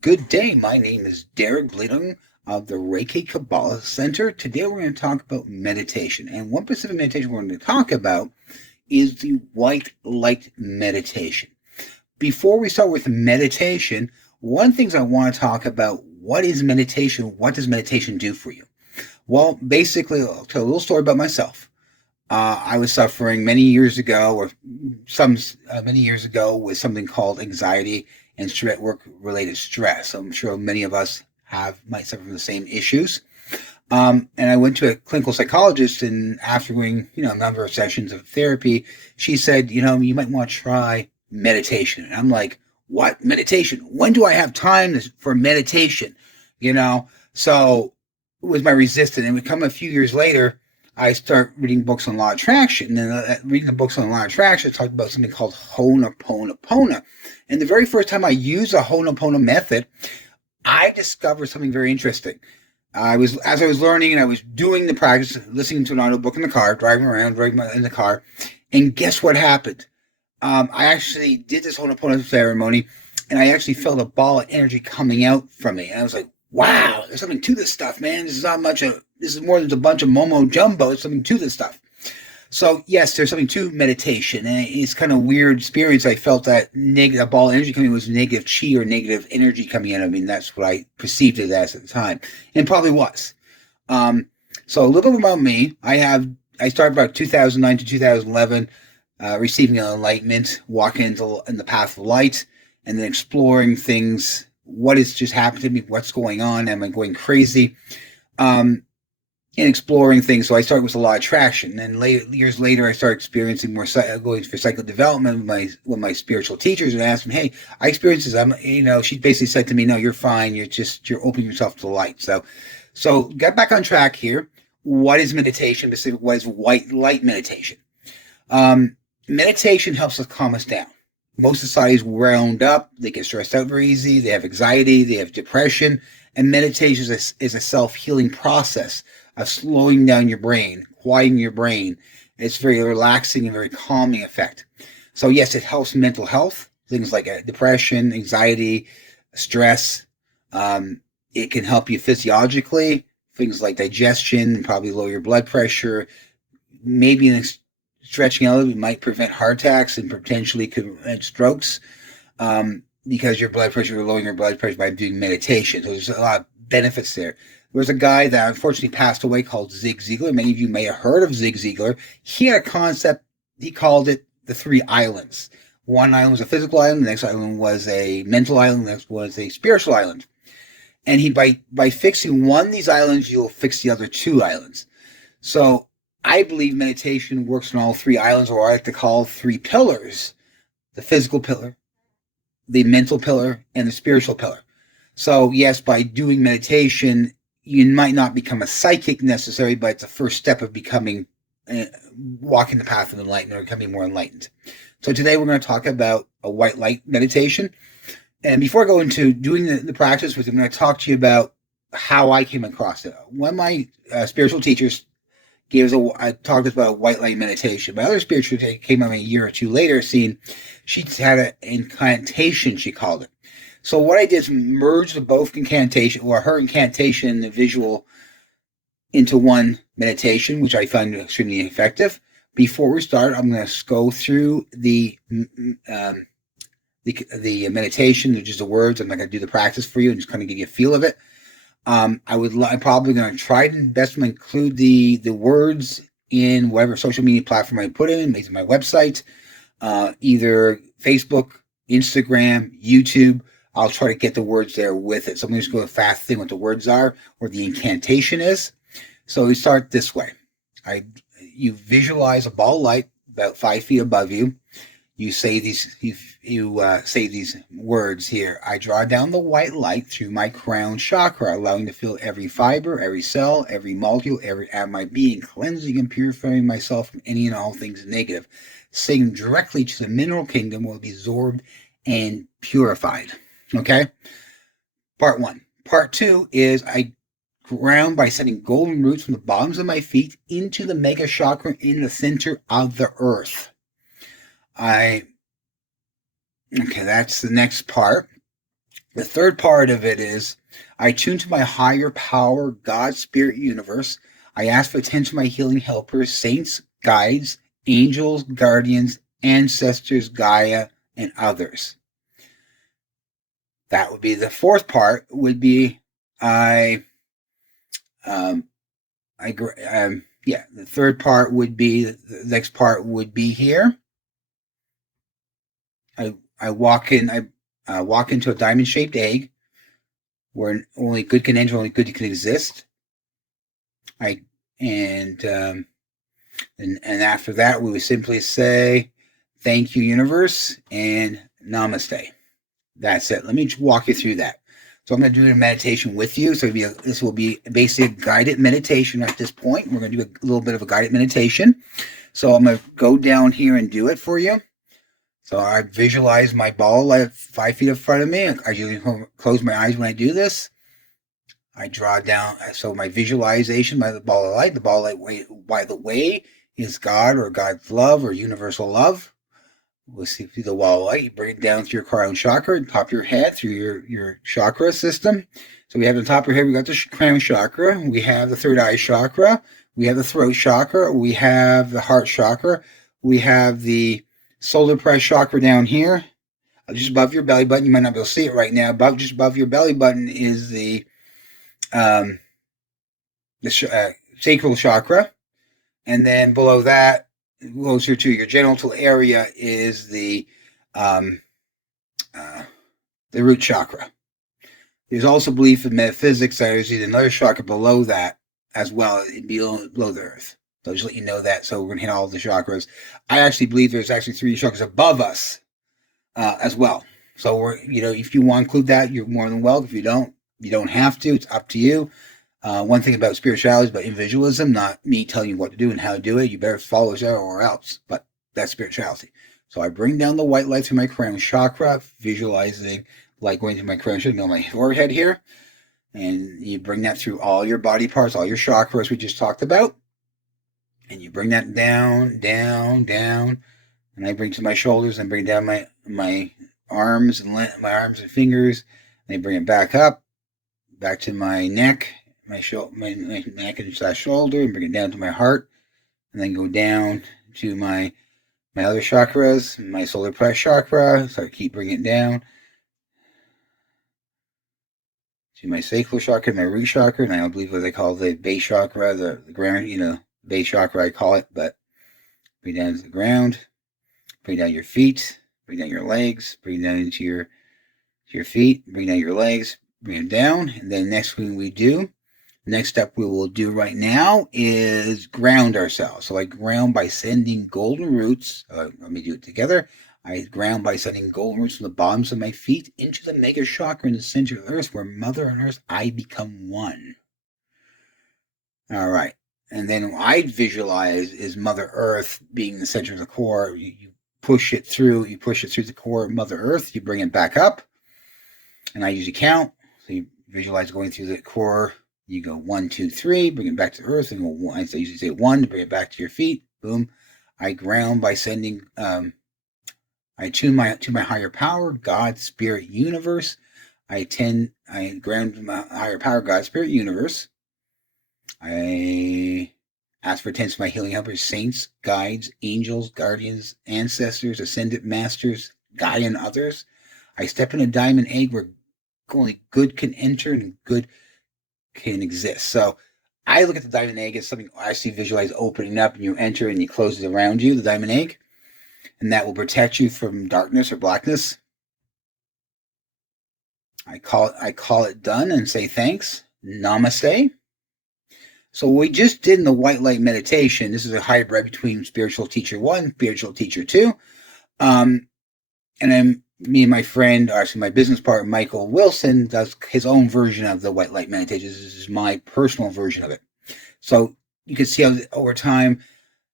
Good day. My name is Derek Blading of the Reiki Kabbalah Center. Today we're going to talk about meditation. And one specific meditation we're going to talk about is the white light meditation. Before we start with meditation, one of the things I want to talk about, what is meditation? What does meditation do for you? Well, basically, I'll tell a little story about myself. I was suffering many years ago, or some many years ago, with something called anxiety and work-related stress. I'm sure many of us might suffer from the same issues. And I went to a clinical psychologist, and after doing a number of sessions of therapy, she said, you might want to try meditation. And I'm like, what meditation? When do I have time for meditation? So it was my resistance. And we come a few years later, I start reading books on law of attraction. And reading the books on law of attraction, I talked about something called Ho'oponopono. And the very first time I used a Ho'oponopono method, I discovered something very interesting. As I was learning and I was doing the practice, listening to an audiobook in the car, driving in the car, and guess what happened? I actually did this Ho'oponopono ceremony, and I actually felt a ball of energy coming out from me. And I was like, wow, there's something to this stuff, man. This is more than a bunch of Momo Jumbo. There's something to this stuff. So yes, there's something to meditation, and it's kind of weird experience. I felt that a ball of energy coming was negative chi or negative energy coming in. I mean, that's what I perceived it as at the time, and probably was. So a little bit about me. I started about 2009 to 2011, receiving enlightenment, walking in the path of light, and then exploring things. What has just happened to me? What's going on? Am I going crazy? And exploring things. So I started with a law of attraction. And years later, I started experiencing more going for psycho development with my spiritual teachers, and I asked them, "Hey, I experienced this." She basically said to me, "No, you're fine. You're opening yourself to the light." So get back on track here. What is meditation? Specifically, what is white light meditation? Meditation helps us calm us down. Most societies wound up. They get stressed out very easy. They have anxiety. They have depression. And meditation is a self-healing process of slowing down your brain, quieting your brain. It's very relaxing and very calming effect. So yes, it helps mental health, things like depression, anxiety, stress. It can help you physiologically, things like digestion, probably lower your blood pressure. Maybe stretching out it might prevent heart attacks and potentially could prevent strokes, because you're lowering your blood pressure by doing meditation. So there's a lot of benefits there. There's a guy that unfortunately passed away called Zig Ziglar. Many of you may have heard of Zig Ziglar. He had a concept, he called it the three islands. One island was a physical island, the next island was a mental island, the next was a spiritual island. And he by fixing one of these islands, you'll fix the other two islands. So I believe meditation works on all three islands, or I like to call three pillars: the physical pillar, the mental pillar, and the spiritual pillar. So yes, by doing meditation, you might not become a psychic necessarily, but it's the first step of walking the path of enlightenment or becoming more enlightened. So today we're going to talk about a white light meditation. And before I go into doing the practice with you, I'm going to talk to you about how I came across it. One of my spiritual teachers I talked about white light meditation. My other spiritual teacher came on a year or two later, she had an incantation, she called it. So what I did is merge both incantation, or her incantation and the visual, into one meditation, which I find extremely effective. Before we start, I'm going to go through the meditation, which is the words. I'm not going to do the practice for you and just kind of give you a feel of it. I'm probably going to try to best to include the words in whatever social media platform I put in, maybe my website, either Facebook, Instagram, YouTube. I'll try to get the words there with it. So I'm going to just go a fast thing what the words are, or the incantation is. So we start this way. You visualize a ball of light about 5 feet above you. You say say these words here. I draw down the white light through my crown chakra, allowing to feel every fiber, every cell, every molecule, every atom of my being, cleansing and purifying myself from any and all things negative. Saying directly to the mineral kingdom will be absorbed and purified. Okay? Part 1. Part 2 is I ground by sending golden roots from the bottoms of my feet into the mega chakra in the center of the earth. Okay, that's the next part. The third part of it is I tune to my higher power, God, Spirit, Universe. I ask for attention to my healing helpers, saints, guides, angels, guardians, ancestors, Gaia, and others. That would be the fourth part. Would be I, the third part would be the next part would be here. I walk into a diamond shaped egg where only good can enter, only good can exist. And after that, we would simply say, "Thank you, universe," and Namaste. That's it. Let me walk you through that. So I'm going to do a meditation with you. So this will be basically a guided meditation at this point. We're going to do a little bit of a guided meditation. So I'm going to go down here and do it for you. So I visualize my ball like 5 feet in front of me. I usually close my eyes when I do this. I draw down, so my visualization by the ball of light. The ball of light, by the way, is God or God's love or universal love. We'll see through the wall of light. You bring it down through your crown chakra, top of your head, through your chakra system. So we have the top of your head, we got the crown chakra. We have the third eye chakra. We have the throat chakra. We have the heart chakra. We have the solar plexus chakra down here, just above your belly button. You might not be able to see it right now. Just above your belly button is the sacral chakra, and then below that, closer to your genital area, is the root chakra. There's also belief in metaphysics that there's another chakra below that as well, below the earth. So I'll just let you know that. So we're going to hit all the chakras. I actually believe there's actually 3 chakras above us as well. So if you want to include that, you're more than welcome. If you don't, you don't have to. It's up to you. One thing about spirituality is about individualism, not me telling you what to do and how to do it. You better follow it or else. But that's spirituality. So I bring down the white light through my crown chakra, visualizing light going through my crown chakra, my forehead here. And you bring that through all your body parts, all your chakras we just talked about. And you bring that down, down, down. And I bring to my shoulders and bring down my arms and fingers. And I bring it back up, back to my neck, my neck and shoulder, and bring it down to my heart. And then go down to my other chakras, my solar plexus chakra. So I keep bringing it down to my sacral chakra, my root chakra, and I don't believe what they call the base chakra, the ground, base chakra I call it, but bring down to the ground, bring down your feet, bring down your legs, bring down into your feet, bring down your legs, bring them down, and then next step we will do right now is ground ourselves. So I ground by sending golden roots. Let me do it together. I ground by sending golden roots from the bottoms of my feet into the mega chakra in the center of the earth, where Mother and Earth, I become one. All right. And then I visualize is Mother Earth being the center of the core. You push it through the core of Mother Earth. You bring it back up. And I usually count. So you visualize going through the core. You go 1, 2, 3, bring it back to Earth, and go 1. I usually say 1 to bring it back to your feet. Boom. I ground by sending. I tune to my higher power, God, Spirit, Universe. I ground to my higher power, God, Spirit, Universe. I ask for attention to my healing helpers, saints, guides, angels, guardians, ancestors, ascended masters, Gaia, and others. I step in a diamond egg where only good can enter and good can exist. So I look at the diamond egg as something I see visualize opening up, and you enter and you close it around you, the diamond egg, and that will protect you from darkness or blackness. I call it done and say thanks. Namaste. So what we just did in the white light meditation, this is a hybrid between spiritual teacher 1, spiritual teacher 2. And then me and my friend, actually my business partner, Michael Wilson, does his own version of the white light meditation. This is my personal version of it. So you can see how over time,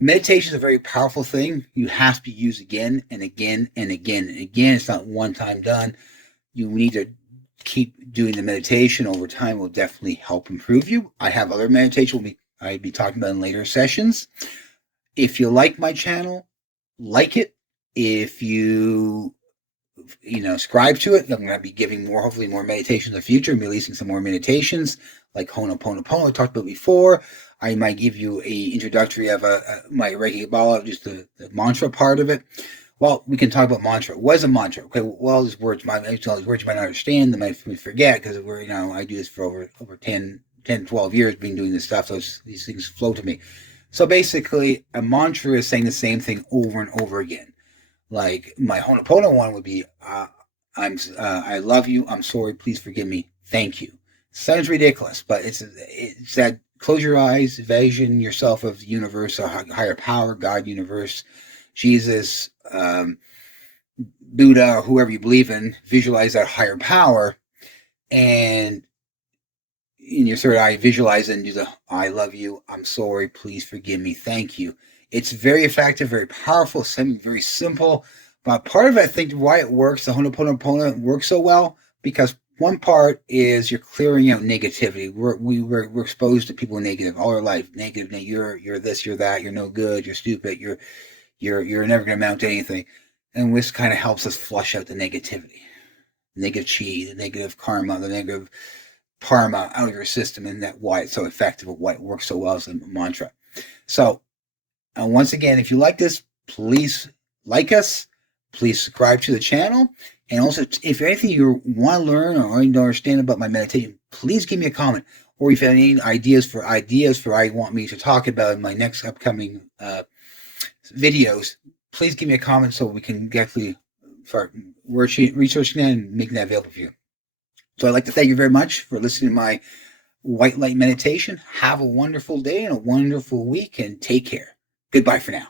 meditation is a very powerful thing. You have to be used again and again and again and again. It's not one time done. You need to keep doing the meditation over time. Will definitely help improve you. I have other meditation I'd be talking about in later sessions. If you like my channel, like it. If you subscribe to it. I'm going to be giving hopefully more meditation in the future, releasing some more meditations like Ho'oponopono I talked about before. I might give you a introductory of my Reiki Kabbalah, just the mantra part of it. Well, we can talk about mantra. What is a mantra? Okay, well, these words you might not understand, they might forget, because I do this for over 10, 12 years, been doing this stuff, so these things flow to me. So basically, a mantra is saying the same thing over and over again. Like my Ho'oponopono one would be, I love you, I'm sorry, please forgive me, thank you. Sounds ridiculous, but it's that close your eyes, envision yourself of the universe, a higher power, God, universe, Jesus, Buddha, or whoever you believe in. Visualize that higher power, and in your third eye, visualize and do the I love you, I'm sorry, please forgive me, thank you. It's very effective, very powerful, something very simple. But part of it, I think, why it works, the Ho'oponopono works so well, because one part is you're clearing out negativity. We're exposed to people negative all our life. Negative, you're this, you're that, you're no good, you're stupid, you're never going to amount to anything. And this kind of helps us flush out the negativity, negative chi, the negative karma, the negative parma out of your system, and that why it's so effective, why it works so well as a mantra. So, once again, if you like this, please like us, please subscribe to the channel, and also if anything you want to learn or you don't understand about my meditation, please give me a comment. Or if you have any ideas for I want me to talk about in my next upcoming videos, please give me a comment so we can actually start researching that and making that available for you. So I'd like to thank you very much for listening to my white light meditation. Have a wonderful day and a wonderful week, and take care. Goodbye for now.